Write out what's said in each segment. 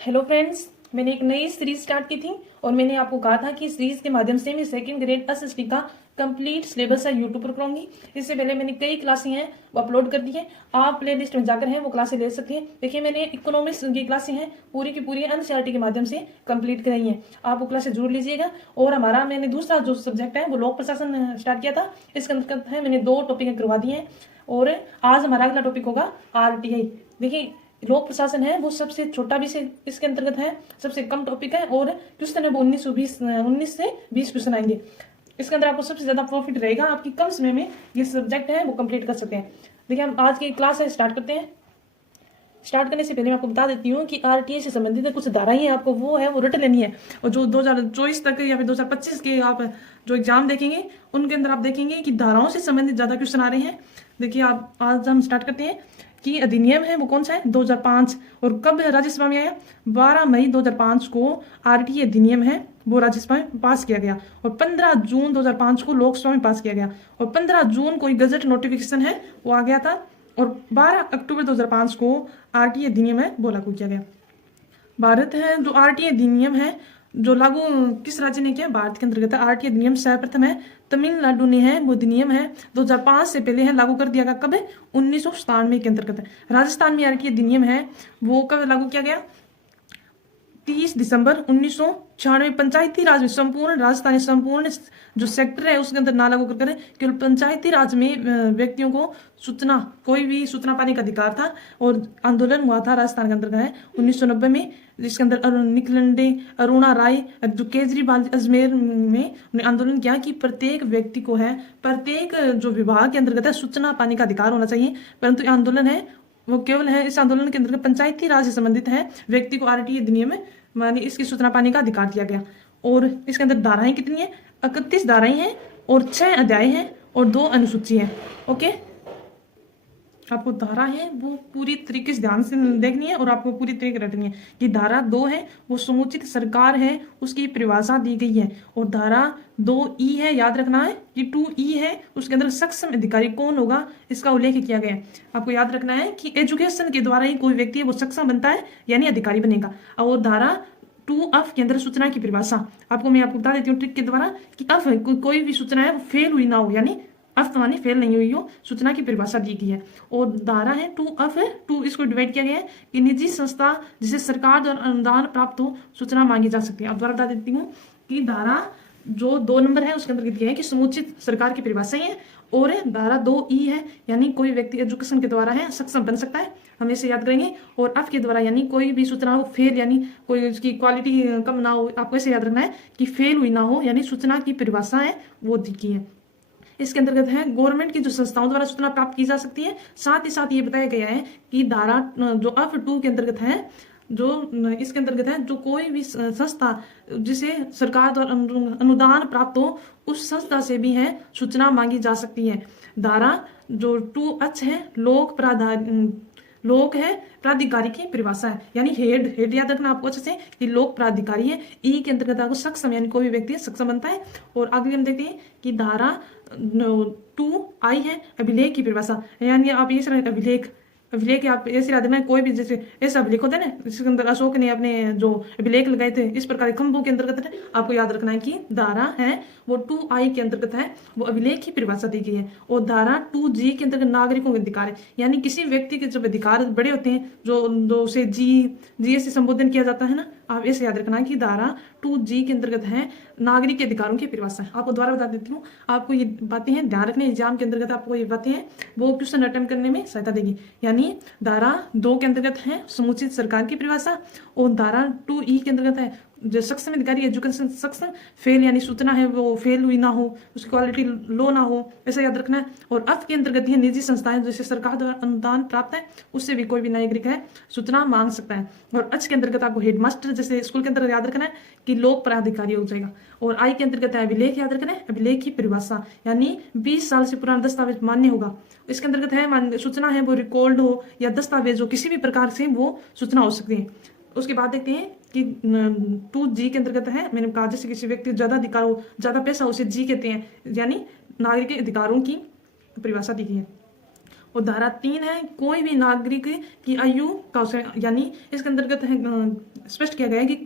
Hello friends, मैंने एक नई सीरीज स्टार्ट की थी और मैंने आपको कहा था कि सीरीज के माध्यम से मैं सेकंड ग्रेड एसएसटी का कंप्लीट सिलेबस है यूट्यूब पर कराऊंगी। इससे पहले मैंने कई क्लासें हैं वो अपलोड कर दी है। आप प्ले लिस्ट में जाकर हैं वो क्लासें ले सकते हैं। देखिए, मैंने इकोनॉमिक्स की क्लासें हैं पूरी की पूरी एनसीईआरटी के माध्यम से कंप्लीट कराई हैं। आप वो क्लासें जरूर लीजिएगा। और हमारा मैंने दूसरा जो सब्जेक्ट है वो लोक प्रशासन स्टार्ट किया था। इसके अंतर्गत है मैंने 2 टॉपिक करवा दिए हैं और आज हमारा अगला टॉपिक होगा आरटीआई। देखिए, लोक प्रशासन है वो सबसे छोटा विषय इसके अंतर्गत है, सबसे कम टॉपिक है और क्वेश्चन है वो 19 से 20 क्वेश्चन आएंगे। इसके अंदर आपको सबसे ज्यादा प्रॉफिट रहेगा। आपकी कम समय में ये सब्जेक्ट है वो कंप्लीट कर सकते हैं। देखिए, हम आज की क्लास है स्टार्ट करते हैं। स्टार्ट करने से पहले मैं आपको बता देती हूँ कि आरटीआई से संबंधित कुछ धाराएं हैं, आपको वो है वो रट लेनी है। और जो 2024 तक या फिर 2025 के आप जो एग्जाम देखेंगे उनके अंदर आप देखेंगे कि धाराओं से संबंधित ज्यादा क्वेश्चन आ रहे हैं। देखिए, आप आज हम स्टार्ट करते हैं कि अधिनियम है वो कौन सा है 2005। और कब राज्यसभा में आया? 12 मई 2005 को आरटीआई अधिनियम है वो राज्यसभा में पास किया गया और 15 जून 2005 को लोकसभा में पास किया गया और 15 जून को गजट नोटिफिकेशन है वो आ गया था और 12 अक्टूबर 2005 को आरटीआई अधिनियम है वो लागू किया गया। भारत है जो आरटीआई अधिनियम है जो लागू किस राज्य ने किया? भारत के अंतर्गत आरटीआई अधिनियम सर्वप्रथम है तमिलनाडु ने है वो अधिनियम है 2005 से पहले है लागू कर दिया गया। कब है? 1997 के अंतर्गत है। राजस्थान में आरटीआई अधिनियम है वो कब लागू किया गया? 30 दिसंबर 1996। पंचायती राज में संपूर्ण राजस्थानी संपूर्ण जो सेक्टर है उसके अंदर ना लागू कर केवल पंचायती राज में व्यक्तियों को सूचना कोई भी सूचना पाने का अधिकार था। और आंदोलन हुआ था राजस्थान के अंतर्गत है 1990 में, जिसके अंदर निकलंडे अरुणा राय जो केजरीवाल अजमेर में आंदोलन किया कि प्रत्येक व्यक्ति को है प्रत्येक जो विभाग के अंतर्गत है सूचना पाने का अधिकार होना चाहिए। परंतु आंदोलन है वो केवल है इस आंदोलन के अंतर्गत पंचायती राज से संबंधित है, व्यक्ति को आरटीआई अधिनियम में मानी इसकी सूचना पाने का अधिकार दिया गया। और इसके अंदर धाराएं कितनी है? 31 धाराएं हैं और 6 अध्याय हैं और 2 अनुसूची है। ओके, आपको धारा है वो पूरी तरीके से ध्यान से देखनी है और आपको पूरी तरीके रटनी है कि धारा 2 है वो समुचित सरकार है उसकी परिभाषा दी गई है। और धारा 2E है, याद रखना है कि 2E है उसके अंदर सक्षम अधिकारी कौन होगा इसका उल्लेख किया गया है। आपको याद रखना है कि एजुकेशन के द्वारा ही कोई व्यक्ति है वो सक्षम बनता है यानी अधिकारी बनेगा। और धारा 2F के अंदर सूचना की परिभाषा मैं आपको बता देती हूँ ट्रिक के द्वारा कि अफ कोई भी सूचना है वो फेल हुई ना हो, यानी अफ मानी फेल नहीं हुई हो, सूचना की परिभाषा दी गई है। और धारा है 2F है 2 इसको डिवाइड किया गया है कि निजी संस्था जिसे सरकार द्वारा अनुदान प्राप्त हो सूचना मांगी जा सकती है। अब दोबारा बता देती हूँ कि धारा जो 2 नंबर है उसके अंदर दिया है कि समुचित सरकार की परिभाषा है। और धारा 2E है यानी कोई व्यक्ति एजुकेशन के द्वारा है सक्षम बन सकता है, हम इसे याद करेंगे। और एफ के द्वारा यानी कोई भी सूचना हो फेल यानी कोई उसकी क्वालिटी कम ना हो, आपको इसे याद रखना है कि फेल हुई ना हो यानी सूचना की परिभाषा है वो दी गई है। इसके अंतर्गत है गवर्नमेंट की जो संस्थाओं द्वारा सूचना प्राप्त की जा सकती है। साथ ही साथ ये बताया गया है कि धारा जो F2 के अंतर्गत है जो इसके अंतर्गत है जो कोई भी संस्था जिसे सरकार द्वारा अनुदान प्राप्त हो उस संस्था से भी है सूचना मांगी जा सकती है। धारा जो 2H है लोक है प्राधिकारी की परिभाषा है यानी हेड याद रखना आपको अच्छे से कि लोक प्राधिकारी है। ई के अंतर्गत आपको सक्षम यानी कोई भी व्यक्ति सक्षम बनता है। और आगे हम देखते हैं कि धारा 2I है अभिलेख की परिभाषा यानी आप ये अभिलेख आप ऐसे याद रखना है कोई भी जैसे ऐसा अभिलेख होता है ना जिसके अंदर अशोक ने अपने जो अभिलेख लगाए थे इस प्रकार खंभों के अंतर्गत है। आपको याद रखना है कि धारा है वो 2I के अंतर्गत है वो अभिलेख की परिभाषा दी गई है। और धारा 2G के अंतर्गत नागरिकों के अधिकार है यानी किसी व्यक्ति के जब अधिकार बड़े होते हैं जो उसे जी से संबोधन किया जाता है ना, आप ऐसे याद रखना है कि धारा 2G के अंतर्गत है नागरिक के अधिकारों की परिभाषा है। आपको दोबारा बता देती हूँ, आपको ये बातें हैं ध्यान रखने एग्जाम के अंतर्गत आपको ये बातें हैं वो क्वेश्चन अटेम्प्ट करने में सहायता देगी। यानी धारा 2 के अंतर्गत है समुचित सरकार की परिभाषा और धारा 2E के अंतर्गत है जो सक्षम अधिकारी एजुकेशन सक्षम फेल यानी सूचना है वो फेल हुई ना हो उसकी क्वालिटी लो ना हो ऐसा याद रखना है। और अफ के अंतर्गत है निजी संस्थाएं जैसे सरकार द्वारा अनुदान प्राप्त है उससे भी कोई भी नागरिक है सूचना मांग सकता है। और एच के अंतर्गत आपको हेडमास्टर जैसे स्कूल के अंतर्गत याद रखना है कि लोक प्राधिकारी हो जाएगा। और आई के अंतर्गत है अभिलेख याद रखना है अभिलेख की परिभाषा यानी 20 साल से पुराना दस्तावेज मान्य होगा। इसके अंतर्गत है सूचना है वो रिकॉर्ड हो या दस्तावेज हो किसी भी प्रकार से वो सूचना हो सकती है। उसके बाद देखते हैं कि 2G के अंतर्गत है मैंने कहा जैसे किसी व्यक्ति ज्यादा अधिकार हो ज्यादा पैसा हो उसे जी कहते हैं यानी नागरिक के अधिकारों की परिभाषा दी गई है। और धारा 3 है कोई भी नागरिक की आयु का यानी इसके अंतर्गत है स्पष्ट किया गया है कि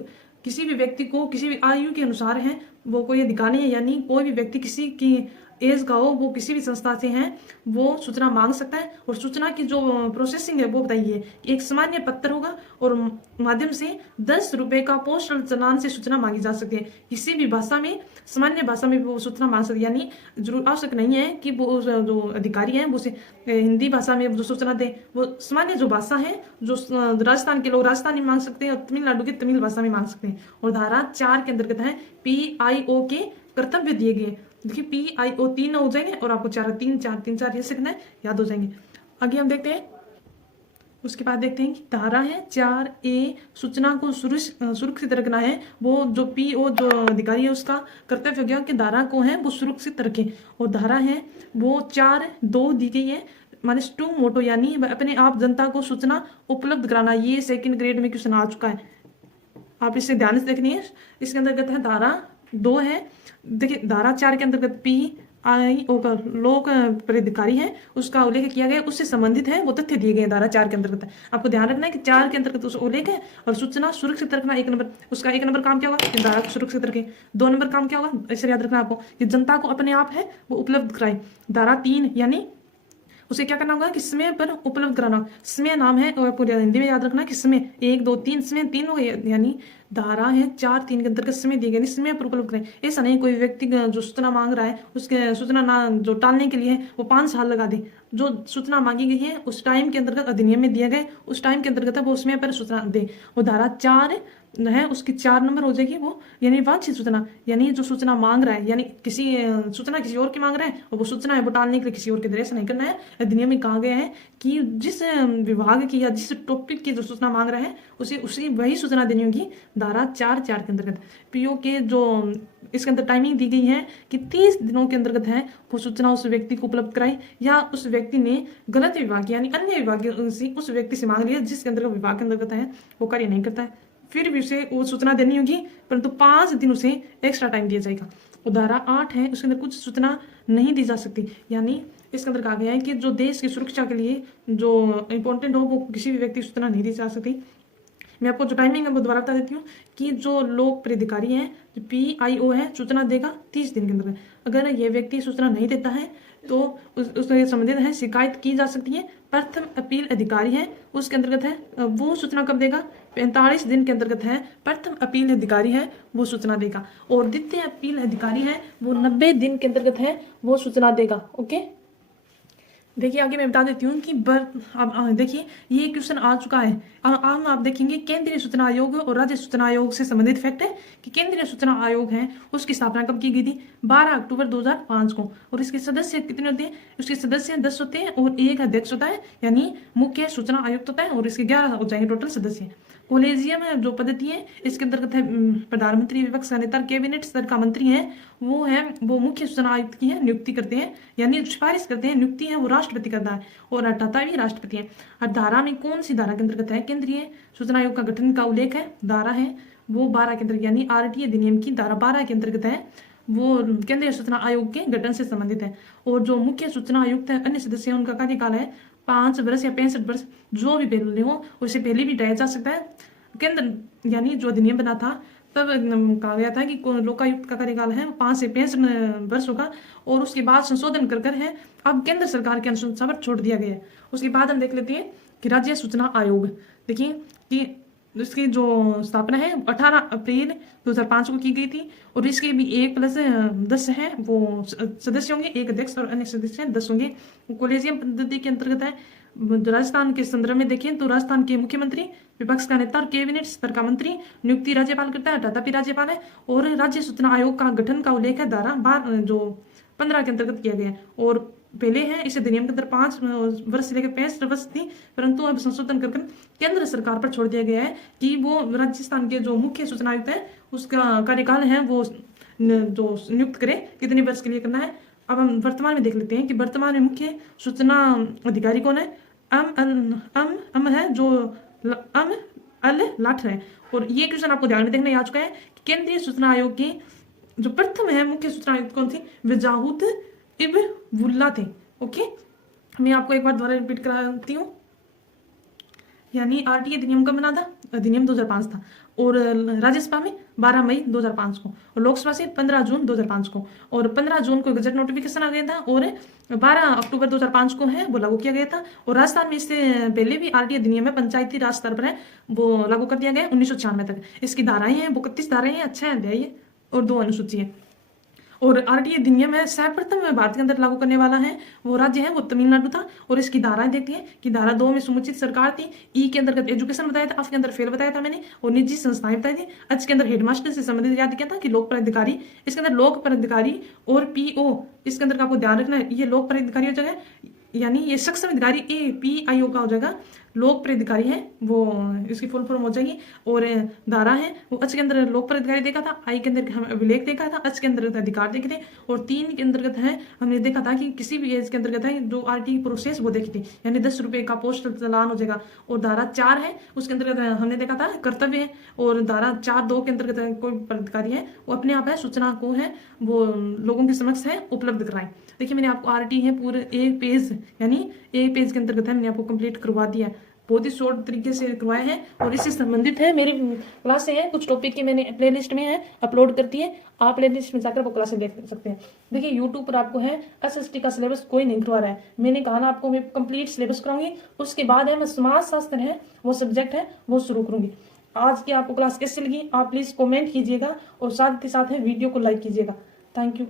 किसी भी व्यक्ति को किसी भी आयु के अनुसार है वो कोई अधिकार नहीं है, यानी कोई भी व्यक्ति किसी की एज का हो वो किसी भी संस्था से है वो सूचना मांग सकता है। और सूचना की जो प्रोसेसिंग है वो बताइए, एक सामान्य पत्र होगा और माध्यम से 10 रुपए का पोस्टल चालान से सूचना मांगी जा सकती है। किसी भी भाषा में सामान्य भाषा में वो सूचना मांग सकती है, यानी जरूर आवश्यक नहीं है कि वो जो अधिकारी हैं वो हिंदी भाषा में जो सूचना दे, वो सामान्य जो भाषा है जो राजस्थान के लोग राजस्थानी मांग सकते हैं और तमिलनाडु की तमिल भाषा में मांग सकते हैं। और धारा 4 के अंतर्गत है PIO के कर्तव्य दिए गए। देखिए PIO 3 हो जाएंगे और आपको 4 3 4 3 4 ये सीखना है, याद हो जाएंगे। आगे हम देखते हैं, उसके बाद देखते हैं कि धारा है 4A सूचना को सुरक्षित रखना है। वो जो PO जो अधिकारी है उसका कर्तव्य हो गया कि धारा को है वो सुरक्षित रखे। और धारा है वो 4(2) दी गई है -2 मोटो, यानी अपने आप जनता को सूचना उपलब्ध कराना। ये सेकंड ग्रेड में क्वेश्चन आ चुका है, आप इसे ध्यान से देखनी है। इसके अंतर्गत है धारा 2 है। देखिए धारा 4 के अंतर्गत PIO का लोक प्राधिकारी है उसका उल्लेख किया गया, उससे संबंधित है वो तथ्य दिए गए धारा 4 के अंतर्गत। आपको ध्यान रखना है कि 4 के अंतर्गत उस उल्लेख है और सूचना सुरक्षित रखना 1 नंबर, उसका 1 नंबर काम क्या होगा कि धारा को सुरक्षित रखे। 2 नंबर काम क्या होगा इसे याद रखना आपको कि जनता को अपने आप है वो उपलब्ध कराए। धारा 3 यानी उसे क्या करना होगा कि समय पर उपलब्ध कराना। समय नाम है और आपको हिंदी में याद रखना कि समय 1 2 3 समय 3 हो गया, यानी धारा है 4 3 के अंतर्गत समय दिए गए, समय पर उपलब्ध करें। ऐसा नहीं कोई व्यक्ति जो सूचना मांग रहा है उसके सूचना ना जो टालने के लिए वो 5 साल लगा दे। जो सूचना मांगी गई है उस टाइम के अंतर्गत अधिनियम में दिया गया उस टाइम के अंतर्गत वो समय पर सूचना दे। वो धारा 4 है उसकी 4 नंबर हो जाएगी वो, यानी वांछित सूचना, यानी जो सूचना मांग रहा है यानी किसी सूचना किसी और की मांग रहा है और वो सूचना है वो टालने के लिए किसी और के दृश्य नहीं करना है। अधिनियम में कहा गया है कि जिस विभाग की या जिस टॉपिक की जो सूचना मांग रहा है उसी वही सूचना देनी होगी। धारा 4(4) के अंतर्गत PO के जो इसके अंदर टाइमिंग दी गई है कि 30 दिनों के अंतर्गत है वो सूचना उस व्यक्ति को उपलब्ध कराए, या उस व्यक्ति ने गलत विभाग यानी अन्य विभाग उस व्यक्ति से मांग लिया जिसके अंतर्गत विभाग के अंतर्गत है वो कार्य नहीं करता है, फिर भी उसे वो सूचना देनी होगी परंतु 5 दिन उसे एक्स्ट्रा टाइम दिया जाएगा। और धारा 8 है उसके अंदर कुछ सूचना नहीं दी जा सकती, यानी इसके अंदर कहा गया है कि जो देश की सुरक्षा के लिए जो इंपॉर्टेंट हो वो किसी भी व्यक्ति की सूचना नहीं दी जा सकती। मैं आपको जो टाइमिंग है वो दोबारा बता देती हूँ कि जो लोक प्राधिकारी है जो PIO है सूचना देगा 30 दिन के अंदर। अगर ये व्यक्ति सूचना नहीं देता है तो उससे संबंधित है शिकायत की जा सकती है। प्रथम अपील अधिकारी है उसके अंतर्गत है वो सूचना कब देगा 45 दिन के अंतर्गत है प्रथम अपील अधिकारी है वो सूचना देगा। और द्वितीय अपील अधिकारी है वो 90 दिन के अंतर्गत है वो सूचना देगा। ओके, देखिए आगे मैं बता देती हूँ कि देखिए ये क्वेश्चन आ चुका है। हम आप देखेंगे केंद्रीय सूचना आयोग और राज्य सूचना आयोग से संबंधित फैक्ट है कि केंद्रीय सूचना आयोग है उसकी स्थापना कब की गई थी 12 अक्टूबर 2005 को। और इसके सदस्य कितने होते हैं, उसके सदस्य 10 होते हैं और एक अध्यक्ष होता है, यानी मुख्य सूचना आयुक्त होता है और इसके 11 हो जाएंगे टोटल सदस्य। कोलेजियम जो पद्धति है इसके अंतर्गत है प्रधानमंत्री विपक्ष का नेता कैबिनेट स्तर का मंत्री है वो मुख्य सूचना आयुक्त की है नियुक्ति करते हैं, यानी सिफारिश करते हैं, नियुक्ति है वो राष्ट्रपति करता है और हटाता भी राष्ट्रपति है। और धारा में कौन सी धारा के अंतर्गत है केंद्रीय सूचना आयोग का गठन का उल्लेख है, धारा है वो 12 के अंतर्गत, यानी RT अधिनियम की धारा 12 के अंतर्गत है वो केंद्रीय सूचना आयोग के गठन से संबंधित है। और जो मुख्य सूचना आयुक्त है अन्य सदस्य उनका कार्यकाल है 5 वर्ष या 65 वर्ष, जो भी पहले हो उससे पहले भी हटाया जा सकता है। केंद्र यानी जो अधिनियम बना था तब कहा गया था कि लोकायुक्त का कार्यकाल है 5 से 65 वर्ष होगा और उसके बाद संशोधन कर है अब केंद्र सरकार के अनुसार छोड़ दिया गया है। उसके बाद हम देख लेते हैं कि राज्य सूचना आयोग, देखिए कि इसकी जो स्थापना है 18 अप्रैल 2005 को की गई थी और इसके भी 1+10 है वो सदस्य होंगे, एक अध्यक्ष और अन्य सदस्य 10 होंगे। कोलेजियम पद्धति के अंतर्गत है। राजस्थान के संदर्भ में देखें तो राजस्थान के मुख्यमंत्री विपक्ष का नेता और कैबिनेट स्तर का मंत्री नियुक्ति राज्यपाल करता है, हटाता भी राज्यपाल है। और राज्य सूचना आयोग का गठन का उल्लेख है धारा 15 के अंतर्गत किया गया और पहले है इस अधिनियम के अंदर 5 वर्ष से लेकर 65 वर्ष थी, परंतु अब संशोधन कर केंद्र सरकार पर छोड़ दिया गया है कि वो राजस्थान के जो मुख्य सूचना आयुक्त है उसका कार्यकाल है वो जो नियुक्त करे कितने वर्ष के लिए करना है। अब हम वर्तमान में देख लेते हैं कि वर्तमान में मुख्य सूचना अधिकारी कौन है, अम है जो लाठर है। और ये क्वेश्चन आपको ध्यान में देखना आ चुका है कि केंद्रीय सूचना आयोग के जो प्रथम है मुख्य सूचना आयुक्त कौन थे, वजाहत इब्न बुल्ला थे। ओके, मैं आपको एक बार दोबारा रिपीट कराती हूँ। यानी आरटीए अधिनियम कब बना था? अधिनियम 2005 था। और राज्यसभा में 12 मई 2005 को, और लोकसभा से 15 जून 2005 को, और 15 जून को गजट नोटिफिकेशन आ गया था, और 12 अक्टूबर 2005 को है वो लागू किया गया था। और राजस्थान में इससे पहले भी आरटीए अधिनियम है, पंचायती राज स्तर पर है, वो लागू कर दिया गया 1996 तक। इसकी धाराएं हैं वो 31 धाराएं हैं, 6 अध्याय है और 2 अनुसूची है। और आरटीए अधिनियम है सर्वप्रथम भारत के अंदर लागू करने वाला है वो राज्य है वो तमिलनाडु था। और इसकी धाराएं देखती हैं कि धारा 2 में समुचित सरकार थी, ई के अंतर्गत एजुकेशन बताया था, एफ के अंदर फेल बताया था मैंने, और निजी संस्थाएं बताई थी, एच के अंदर हेडमास्टर से संबंधित याद किया था कि लोक प्राधिकारी, इसके अंदर लोक प्राधिकारी और पीओ, इसके अंदर का आपको ध्यान रखना है, ये लोक प्राधिकारी हो जाएगा, यानी ये सक्षम अधिकारी APIO का हो जाएगा, लोक प्राधिकारी है वो इसकी फुल फॉर्म हो जाएगी। और धारा है वो एच के अंदर लोक प्राधिकारी देखा था, आई के अंदर हम अभिलेख देखा था, एच के अंदर अधिकार देखे थे, और 3 के अंतर्गत है हमने देखा था कि किसी भी एज के अंतर्गत है जो आरटी प्रोसेस वो देखी थी, यानी 10 रुपए का पोस्टल चालान हो जाएगा। और धारा 4 है उसके अंतर्गत हमने देखा था कर्तव्य है। और धारा 4(2) के अंतर्गत कोई प्राधिकारी है वो अपने आप है सूचना को है वो लोगों के समक्ष है उपलब्ध कराएं। देखिए मैंने आपको आरटी है पूरे एक पेज, यानी एक पेज के अंतर्गत है मैंने आपको कंप्लीट करवा दिया है, बहुत ही शॉर्ट तरीके से करवाया है। और इससे संबंधित है मेरी क्लासें हैं, कुछ टॉपिक की मैंने प्लेलिस्ट में है अपलोड करती है, आप प्लेलिस्ट में जाकर वो क्लासें देख सकते हैं। देखिए यूट्यूब पर आपको है SST का सिलेबस कोई नहीं करवा रहा है, मैंने कहा ना आपको मैं कंप्लीट सिलेबस कराऊंगी, उसके बाद है मैं समाज शास्त्र है वो सब्जेक्ट है वो शुरू करूंगी। आज की आपको क्लास कैसे लगी आप प्लीज कॉमेंट कीजिएगा और साथ ही साथ है वीडियो को लाइक कीजिएगा। Thank you.